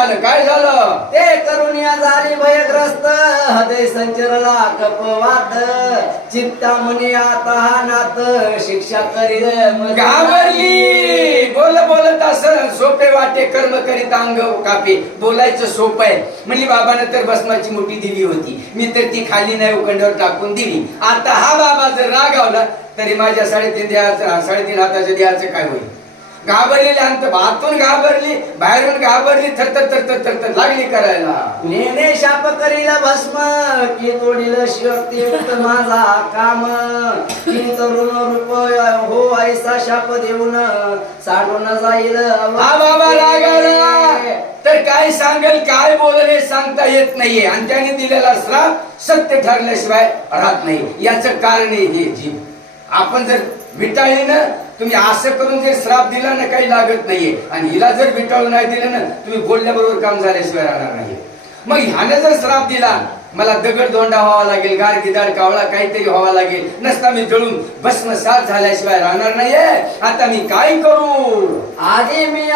झालं काय झालं? ते करुणिया झाली भयग्रस्त, हृदय संचरला कपवात, चिंतामणी आता हा नाथ, शिक्षा करील घाबरली. बोलत असं सोपे वाटे, कर्म करीत अंग कापे. बोलायचं सोपं आहे. म्हणली बाबानं तर भस्माची मोठी दिली होती, मी तर ती खाली नाही उखंडावर टाकून दिली. आता हा बाबा जर रागावला तरी माझ्या 3.5 हाताच्या देहाचं काय होईल? घाबरलेली अंत आतून घाबरली, बाहेरून घाबरली, थर लागली करायला. नेने शाप करील भस्म, की तोडील शिवयुक्त माझा काम, की तरुण रूप हो ऐसा शाप देऊन साडून जाईल. हा बाबा रागावला तर काय सांगेल, काय बोलले सांगता येत नाहीये. आणि त्याने दिलेला श्राप सत्य ठरल्याशिवाय राहत नाही. याचं कारण हे जीव आपण जर विटाळली ना, तुम्ही असं करून जर श्राप दिला ना काही लागत नाहीये. आणि हिला जर विटाळून नाही दिलं ना, तुम्ही बोलल्याबरोबर काम झाल्याशिवाय राहणार नाही. मग ह्याने जर श्राप दिला, मला दगड दोंडा व्हावा लागेल, गार गिदाड कावळा काहीतरी व्हावा लागेल, नसता मी जळून भस्मसात झाल्याशिवाय राहणार नाहीये. आता मी काय करू? आधी मी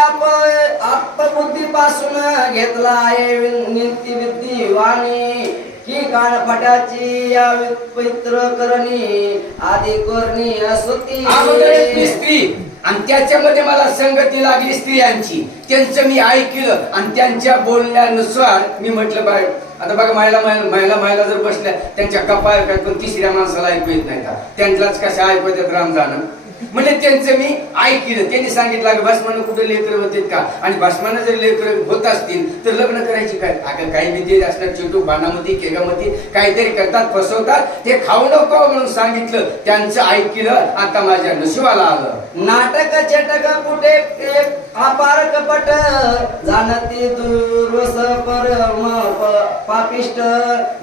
आत्मबुद्धीपासून घेतला आहे नीती वाणी, की कानफटाची या पवित्र करणी आधी करणी असती. स्त्री आणि त्याच्यामध्ये मला संगती लागली स्त्रियांची. त्यांचं मी ऐकलं आणि त्यांच्या बोलण्यानुसार मी म्हटलं बाय आता बघा महिला जर बसल्या त्यांच्या कपाळ काय पण तिसऱ्या माणसाला ऐकू येत नाही का? त्यांनाच कशा ऐकू येतात राम जाणं. म्हणजे त्यांचं मी ऐकलं. त्यांनी सांगितलं भस्मानं कुठे लेकर होते का? आणि भस्मानं जर लेकर होत असतील तर लग्न करायची काय? अगं काही विद्ये असणार, चिटू बाणामध्ये केगामध्ये काहीतरी करतात, फसवतात, ते खाऊ नको म्हणून सांगितलं. त्यांचं ऐकलं. आता माझ्या नशिबाला आलं. नाटक चटक कुठे अपार कपट, जाणती दुर्वस परम पापिष्ट,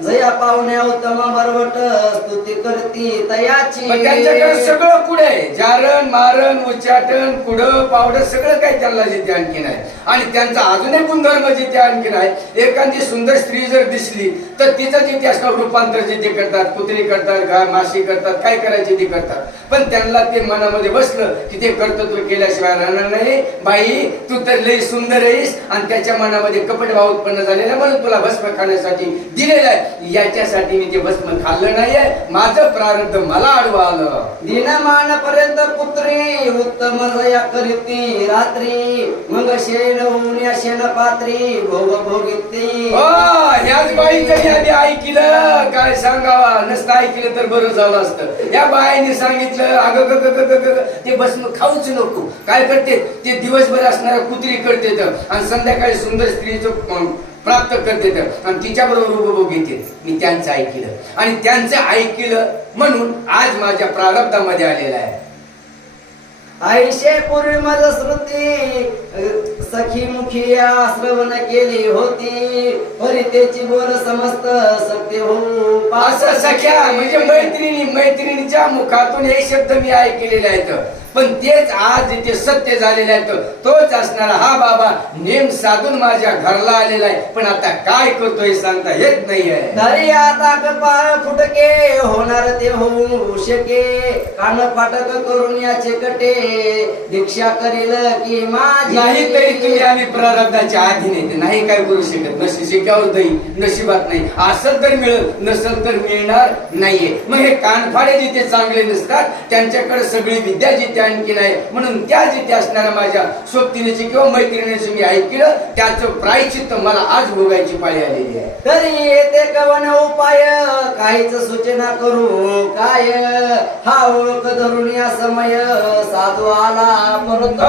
जया पाहुण्या उत्तम बरवट, स्तुती करती तयाची. त्यांच्याकडे सगळं पुढे जारण मारण उच्चाटन कुडं पावडं सगळं काही त्यांना जिथे आणखीन आहे. आणि त्यांचा अजून एक गुणधर्म जिथे आणखीन आहे. एखादी सुंदर स्त्री जर दिसली तर तिचं जिथे असणार रूपांतर जिथे करतात, कुत्री करतात, माशी करतात, काय करायचे ते करतात. पण त्यांना ते मनामध्ये बसलं की ते कर्तृत्व केल्याशिवाय राहणार नाही. बाई तू तर लई सुंदर आहेस आणि त्याच्या मनामध्ये कपट भाव उत्पन्न झालेला म्हणून तुला भस्म खाण्यासाठी दिलेलं आहे. याच्यासाठी मी ते भस्म खाल्लं नाहीये. माझं प्रारब्ध मला आडवं आलं. दिनमान पर्यंत पुत्री उत्तम जया करीती रात्री, मग शेण होऊन शेण पात्री भोग भोगिती. ह्याच बाईचं आधी ऐकलं काय सांगावा. नसतं ऐकलं तर बरं झालं असतं. या बाईने सांगितलं अगं ते भस्म खाऊच नको. काय करते ते दिवसभर असणारा कुत्री करते आणि संध्याकाळी सुंदर स्त्रीचं प्राप्त करते आणि तिच्या बरोबर उपभोग घेते. मी त्यांचं ऐकलं आणि त्यांचं ऐकलं म्हणून आज माझ्या प्रारब्धामध्ये आलेला आहे. आयुष्य पूर्वी माझ श्रुती सखी मुखी श्रवण केली होती, परितेची बोल समस्त सत्य हो. असं सख्या म्हणजे मैत्रिणीच्या मुखातून हे शब्द मी ऐकलेले आहेत. पण तेच आज जिथे सत्य झालेले आहेत तोच असणारा हा बाबा नेम साधून माझ्या घरला आलेला आहे. पण आता काय करतोय सांगता येत नाहीये. तरी आता कपाळ फुटके होणार ते होऊ शके, कान फाटक करून याचे कटे दीक्षा करील की माझी. नाही तरी तुम्ही आम्ही प्रारब्धाच्या अधीन नाही काय करू शकत. शिक्यावर दही नशिबात नाही. असं तर मिळत नसल तर मिळणार नाहीये. मग हे कानफाडे जिथे चांगले नसतात त्यांच्याकडे सगळी विद्या जिथे आणखी नाही. म्हणून त्या जिथे असणाऱ्या माझ्या सोबतीनेची किंवा मैत्रिणीची मी ऐकलं त्याचं प्रायश्चित्त मला आज भोगायची पाळी आलेली आहे. तरी येते कवन उपाय काहीच सूचना करू काय, हा ओळख धरून या समय साधू आला परत.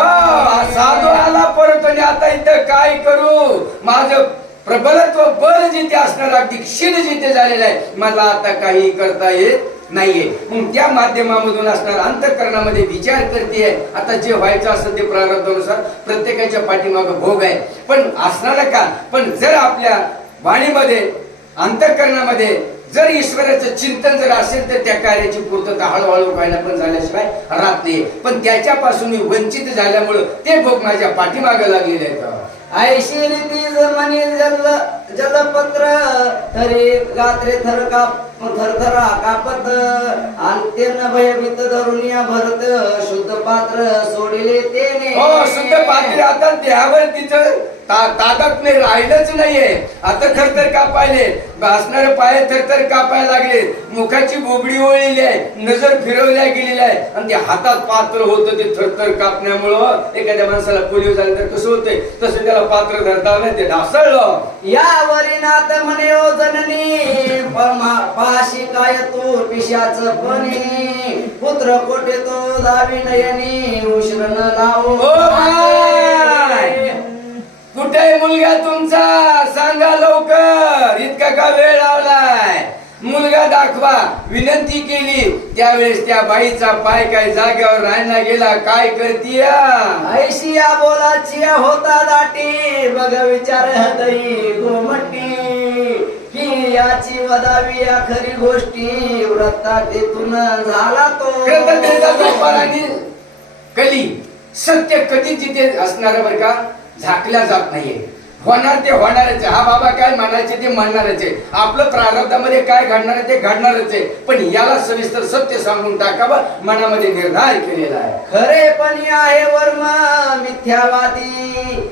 साधू आला परत आणि आता इथं काय करू. माझं प्रबलत्व बल जिथे असणार अगदी क्षीण जिथे झालेलं आहे. मला आता काही करता येत नाहीये. मग त्या माध्यमामधून असणार अंतःकरणामध्ये विचार करते. आता जे व्हायचं असतं ते प्रारब्धानुसार प्रत्येकाच्या पाठीमागं भोग आहे. पण असणार का. पण जर आपल्या वाणीमध्ये अंतःकरणामध्ये जर ईश्वराचं चिंतन जर असेल तर त्या कार्याची पूर्तता हळूहळू व्हायला पण झाल्याशिवाय राहत नाही. पण त्याच्यापासून मी वंचित झाल्यामुळं ते भोग माझ्या पाठीमागं लागलेले आहेत. ऐशी रीती जमनी जलपत्र तरी गात्रे थरथरा कापत, अंत्यन भयभीत धरुनिया भरत शुद्ध पात्र सोडिले तेने. शुद्ध पात्र आता देहावर तिचं तादात नाही राहिलंच नाहीये. आता थरथर कापायले, असणारे पाय थरथर कापायला लागले, मुखाची बोबडी ओळलेली आहे, नजर फिरवल्या गेलेली आहे आणि ते हातात पात्र होतं ते थरथर कापण्यामुळं एखाद्या माणसाला पोलिओ झालं तर कसं होतंय तसं त्याला पात्र धरता आलं, ते ढासळलं. यावरी नात म्हणे ओ जननी पाशी काय तू पिशाच पणी पुत्र कोठे तो दावी नयनी उशरण लावो. ओ बाय, कुठे आहे मुलगा तुमचा? सांगा लवकर, इतका का वेळ लावलाय? मुलगा दाखवा. विनंती केली त्यावेळेस त्या बाईचा पाय काय जागेवर राहायला गेला. काय करतीय? ऐशिया बोलाची होता दाटी बघ विचार हृदयी गोमटी की याची वदावी खरी गोष्टी व्रता तिथून झाला तो. कली सत्य कधीच तिथे असणार बरं का, झाकल्या जात नाहीये. होणार ते होणारच आहे. हा बाबा काय म्हणायचे ते म्हणणारच आहे. आपलं प्रारब्धामध्ये काय घडणार आहे ते घडणारच आहे. पण याला सविस्तर सत्य सांगून टाकावं मनामध्ये निर्धार केलेला आहे. खरे पण आहे वर्म मिथ्यावादी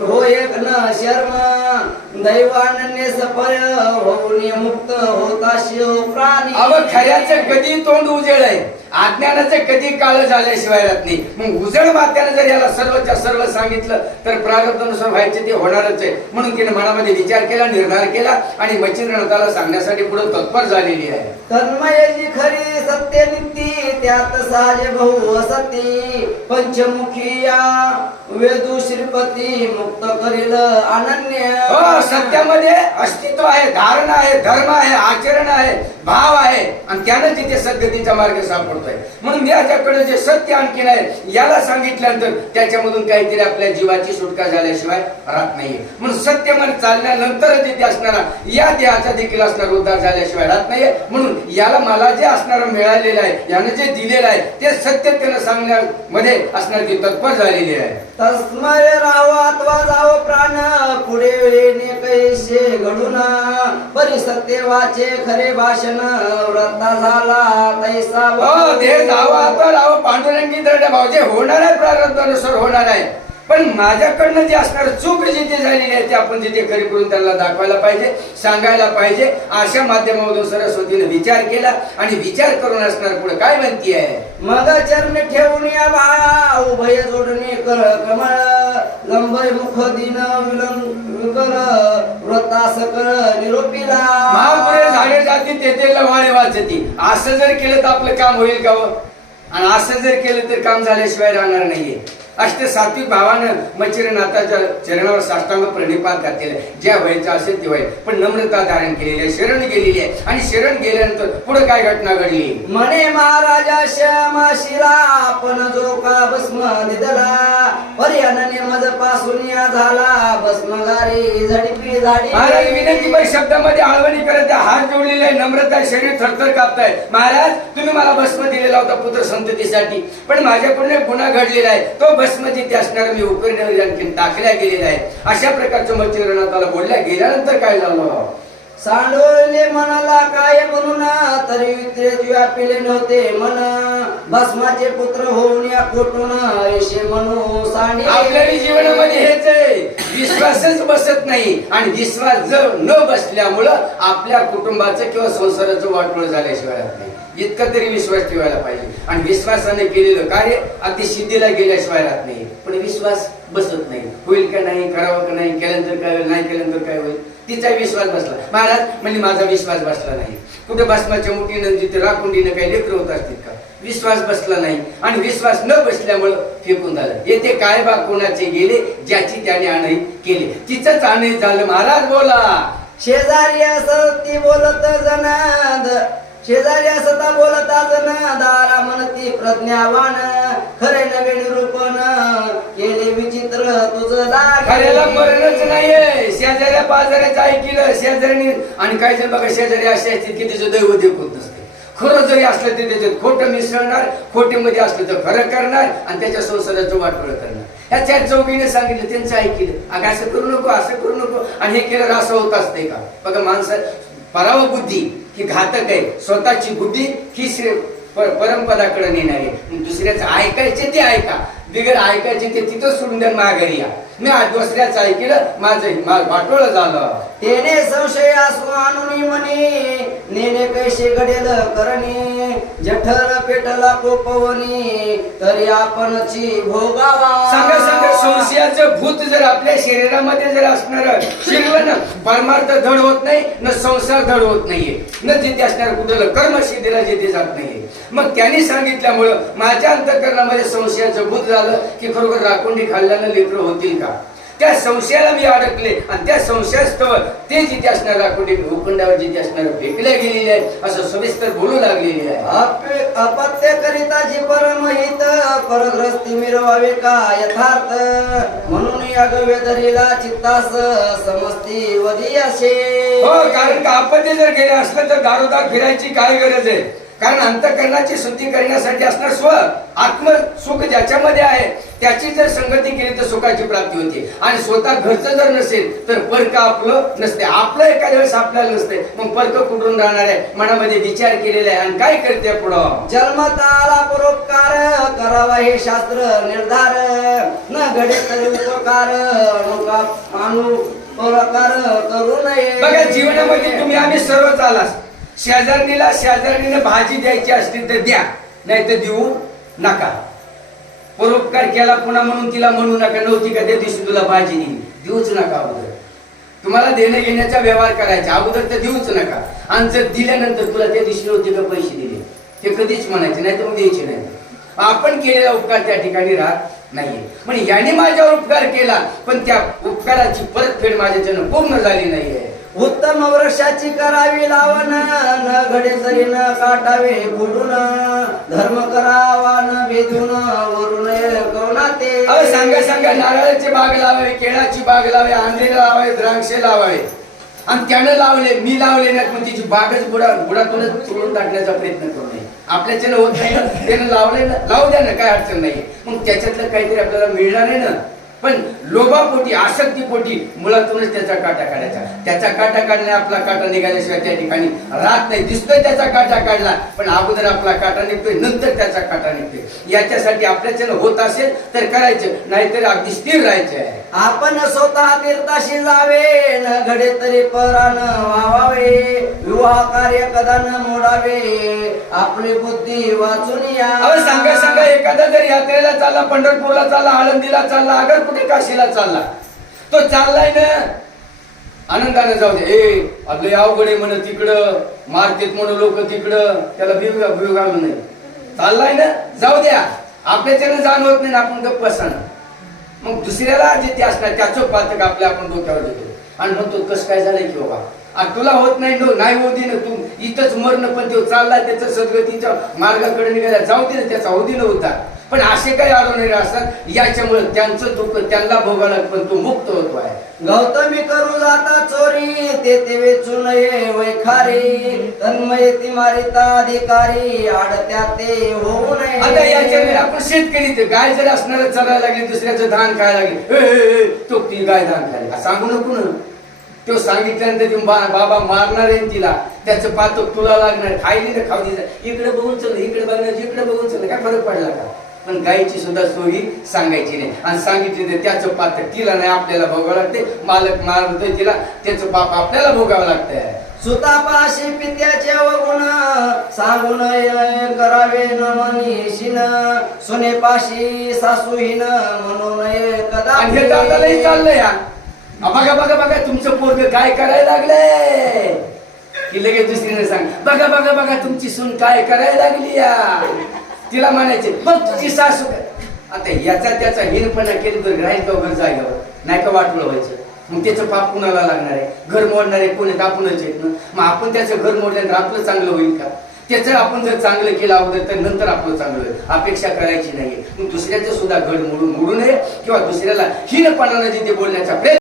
हो एक न शर्म दैवानन्य सफळ होऊन मुक्त होता शिव प्राणी. अव खऱ्याचं कधी तोंड उजेड आहे, अज्ञानाचं कधी काळ झाल्याशिवाय राहत नाही. मग उजळ मात्यानं जर याला सर्वच्या सर्व सांगितलं तर प्रारब्धानुसार व्हायचे ते होणारच आहे. म्हणून तिने मनामध्ये विचार केला, निर्धार केला आणि मच्छिंद्रनाथाला सांगण्यासाठी पुढे तत्पर झालेली आहे. तन्मयजी खरी सत्य नित्ती त्यात साजे बहु असती पंचमुखी या वेदू श्रीपती मुक्त करील अनन्य. हो, सत्यामध्ये अस्तित्व आहे, धारणा आहे, धर्म आहे, आचरण आहे, भाव आहे आणि त्यानं तिथे सद्गतीचा मार्ग सापडतोय. म्हणून याच्याकडे जे सत्य आणखीन आहे याला सांगितल्यानंतर त्याच्यामधून काहीतरी आपल्या जीवाची सुटका झाल्याशिवाय राहत नाहीये. म्हणून सत्य मन चालल्यानंतर तिथे असणारा या देहाचा देखील असणार उद्धार झाल्याशिवाय राहत नाहीये. म्हणून याला मला जे असणार मिळालेलं आहे, यानं जे दिलेलं आहे ते सत्य त्यानं सांगण्यामध्ये असणार ती तत्पर झालेली आहे. तस्मय राव अथवा जाव प्राण पुढे येणे कैसे घडून परी सत्य वाचे खरे भाषण व्रता झाला तैसा. हो, देह जावं आता राव पांडुरंगी दर्डा भाव जे होणार आहे प्रारब्धानुसार होणार आहे. पण माझ्याकडनं जे असणार चूक जिथे झालेली आहे ते आपण जिथे खरी करून त्यांना दाखवायला पाहिजे, सांगायला पाहिजे. अशा माध्यमामधून सरस्वतीने विचार केला आणि विचार करून असणार पुढे काय म्हणतीये. मग चरण ठेवून या बा उभय जोडणे कर कमळ लंबय मुख दिन विकर व्रतास कर निरोपीला. महापुरे झाडे जाती तेथे लवाळे वाचती. असं जर केलं तर आपलं काम होईल का हो? आणि असं जर केलं तर काम झाल्याशिवाय राहणार नाहीये. अष्ट सात्विक भावानं मच्छिंद्रनाथाच्या चरणावर साष्टांग प्रणिपात घातलेला आहे. ज्या व्हायचं असेल ते व्हाय, पण नम्रता धारण केलेली आहे, शरण गेलेली आहे. आणि शरण गेल्यानंतर पुढे काय घटना घडली. म्हणे महाराजा श्यामाशिला आपण जो का भस्म दिदला पर्यानने मज पासून या झाला भस्मगारी झडपी झाडी. महाराज विनंतीमय शब्दामध्ये आळवणी करत हात जोडलेले आहे, नम्रता, शरीर थरथर कापताय. महाराज तुम्ही मला भस्म दिलेला होता पुत्र संततीसाठी, पण माझ्याकडून एक गुन्हा घडलेला आहे. तो भस्म जिथे असणार मी उकरण्यावर आणखी टाकल्या गेलेला आहे. अशा प्रकारचं मच्छिंद्रनाथाला बोलल्या गेल्यानंतर काय झालं. सांडोले मनाला काय म्हणून तरी विद्रेत व्यापिले नव्हते मन भस्माचे पुत्र होऊन या कोटून ऐशे म्हणू सांडे. आपल्या जीवनामध्ये हेच आहे, विश्वासच बसत नाही. आणि विश्वास जर न बसल्यामुळं आपल्या कुटुंबाचं किंवा संसाराचं वाटोळ झाल्याशिवाय नाही. इतका तरी विश्वास ठेवायला पाहिजे. आणि विश्वासाने केलेलं कार्य अति सिद्धीला गेल्याशिवाय राहत नाही. पण विश्वास बसत नाही. होईल का नाही, करावं का नाही, केल्यानंतर काय होईल, नाही केल्यानंतर काय होईल, तिचा विश्वास बसला. महाराज म्हणजे माझा विश्वास बसला नाही. कुठे भस्माच्या मुठीनं जिथे राखुंडीनं काही लेकरं होत असतील का, विश्वास बसला नाही. आणि विश्वास न बसल्यामुळं फेकून झालं. येथे काय बा कोणाचे गेले ज्याची त्याने आणाई केली, तिचंच आणाई झालं. महाराज बोला. शेजारी असं ती बोलत जनाद शेजारी असता बोलता जन दारा म्हणती प्रज्ञावान खरे नवे निरूपण केले विचित्र तुझं खऱ्याला मरणच नाहीये. शेजाऱ्या पाजाऱ्याचं ऐकलं शेजाऱ्याने. आणि काही जण बघा शेजारी असे असतील की त्याचं दैव देखत नसते. खरं जरी असलं तर त्याच्यात खोटं मिसळणार, खोटीमध्ये असलं तर खरं करणार आणि त्याच्या संसाराचं वाटोळ करणार. ह्याच्या चौकीने सांगितलं त्यांचं ऐकलं. अगं असं करू नको, असं करू नको, आणि हे केलं असं होत असतंय का. बघा माणसं पराव बुद्धी ही घातक आहे. स्वतःची बुद्धी ही परमपदाकडे नेणार आहे. दुसऱ्याचं ऐकायचे ते ऐका, बिगर ऐकायचे ते तिथं सोडून द्या माघारी या. मी आज दुसऱ्याच ऐकलं माझं वाटोळ झालं. तेने संशय असो आणून म्हणे नेने कैसे घडेल करणे जठर पेटला कोपवणी तरी आपणची भोगावा. सांगा संशयाचं भूत जर आपल्या शरीरामध्ये जर असणार शिरलं ना परमार्थ धड होत नाही न संसार धड होत नाहीये न जिथे असणार कुठलं कर्म सिद्धीला जिथे जात नाहीये. मग त्यांनी सांगितल्यामुळं माझ्या अंतःकरणामध्ये संशयाचं भूत झालं की खरोखर राखोंडी खाल्ल्यानं लेकरं होतील का. त्या संशयाला मी अडकले आणि त्या संशयास्तव ते जिथे असणार राखोंडी भूखंडावर जिथे असणार फेकल्या गेलेले आहे असं सविस्तर बोलू लागलेले आहे. अपत्य करिता जी परमहित परग्रस्ती मिरवावे का यथार्थ म्हणून अगव्य धरीला चित्तास समजती वधी असे. हो कारण का अपत्य जर गेले असलं तर दारोदार फिरायची काय गरज आहे. कारण अंतःकरणाची शुद्धी करण्यासाठी असणार स्व आत्म सुख ज्याच्यामध्ये आहे त्याची जर संगती केली तर सुखाची प्राप्ती होते. आणि स्वतः घरचं जर नसेल तर परक आपलं नसते. आपलं एखाद्या वेळेस आपल्याला नसते मग परक कुठून राहणार आहे. मनामध्ये विचार केलेला आहे आणि काय करते पुढं जन्मता आला परोपकार करावा हे शास्त्र निर्धार न घडे तरी उपकार नका मानू परोपकार करू नये. बघा जीवनामध्ये तुम्ही आम्ही सर्व चालास शेजारणीने भाजी द्यायची असतील तर द्या नाही तर देऊ नका. परोपकार केला पुन्हा म्हणून तिला म्हणू नका नव्हती का त्या दिवशी तुला भाजी दिली देऊच नका. अगोदर तुम्हाला देणं घेण्याचा व्यवहार करायचा अगोदर तर देऊच नका. आणि जर दिल्यानंतर तुला त्या दिवशी नव्हती का पैसे दिले ते कधीच म्हणायचे नाही तर मग द्यायचे नाही. आपण केलेला उपकार त्या ठिकाणी राहत नाहीये. म्हणजे याने माझ्यावर उपकार केला पण त्या उपकाराची परतफेड माझ्याच्यानं पूर्ण झाली नाहीये. उत्तम वृक्षाची करावी लावण न घडे तरी न काटावे बुडून धर्म करावा न भेदून वरून कोणाते. सांगा नारळाची बाग लावावे केळाची बाग लावावे आंबे लावावे द्राक्षे लावावे आणि त्यानं लावले मी लावले नाही पण तिची बागच बुडातूनच तोडून टाकण्याचा प्रयत्न करू नये. आपल्याच्यानं होत नाही ना त्यानं लावले ना लावू द्या ना काय अडचण नाही. मग त्याच्यातलं काहीतरी आपल्याला मिळणार आहे ना. पण लोभापोटी आसक्तीपोटी मुळातूनच त्याचा काटा काढायचा. त्याचा काटा काढला आपला काटा निघाल्याशिवाय त्या ठिकाणी राहत नाही. दिसतोय त्याचा काटा काढला पण अगोदर आपला काटा निघतोय नंतर त्याचा काटा निघतोय. याच्यासाठी आपल्याच्यानं होत असेल तर करायचं नाहीतर अगदी स्थिर राहायचं आहे. आपण स्वतः तीर्थाशी जावे न घडे तरी परान वावावे विवाह कार्य कदा न मोडावे आपली बुद्धी वाचून या. सांगा एखादा जर यात्रेला चालला पंढरपूरला चालला आळंदीला चालला अगर कुठे काशीला चालला तो चाललाय ना आनंदाने जाऊ दे. आपलं अवघडे म्हण तिकडं मारतेत म्हणून लोक तिकडं त्याला भिव घालू नाही. चाललाय ना जाऊ द्या. आपल्याच्यानं जाणवत नाही आपण गप्प बसाना. मग दुसऱ्याला जे ते असणार त्याचं पातक आपल्या आपण डोक्यावर देतो आणि म्हणतो कसं काय झालंय की बाबा तुला होत नाही नाही होऊ दे ना तू इथंच मरण पण तो चालला त्याचं सद्गतीच्या मार्गाकडे निघाला जाऊ दे ना त्याचा होऊ दे होता. पण असे काही अडवणारे असतात याच्यामुळे त्यांचं दुःख त्यांना भोगायला पण तो मुक्त होतो आहे. गौतमी करू जाता चोरी ते वेचू नये वैखारी तन्मय ती मारिता अधिकारी आडत्या ते होऊ नये. आता याच्यामध्ये आपण शेतकरी ते गाय जर असणार चालायला लागली दुसऱ्याचं धान खायला लागले तो ती गाय धान खायला सांगू नको ना. तो सांगितल्यानंतर बाबा मारणार आहे तिला त्याचं पातक तुला लागणार खायली ना खाऊ दे इकडे बघून चाललं इकडे बघण्याचं इकडे बघून चाललं काय फरक पडला का. पण गायची सुद्धा सोयी सांगायची नाही आणि सांगितली तर त्याचं पातक तिला नाही आपल्याला भोगावं लागते. मालक मारतोय तिला त्याचं पाप आपल्याला भोगावं लागतंय. सुतापाशी पित्याचे अवगुण सांगून करावे न मनीषीन सुनेपाशी सासूहीन म्हणून कदा. आणि हे दादालाही चाललंय या बघा तुमचं पोरग काय करायला लागलंय की लगेच दुसरीने सांग बघा तुमची सून काय करायला लागली या. तिला म्हणायचे बघ तुझी सासू काय. आता याचा त्याचा हिनपणा केलं तर राहील का घर जागेवर नाही का वाटलं व्हायचं. मग त्याचं पाप कुणाला लागणार आहे. घर मोडणारे कोणी आपणच आहेत ना. मग आपण त्याचं घर मोडल्यानंतर आपलं चांगलं होईल का. त्याचं आपण जर चांगलं केलं अगोदर तर नंतर आपलं चांगलं होईल. अपेक्षा करायची नाहीये. मग दुसऱ्याचं सुद्धा घर मोडू नये किंवा दुसऱ्याला हीनपणानं जिथे बोलण्याचा प्रयत्न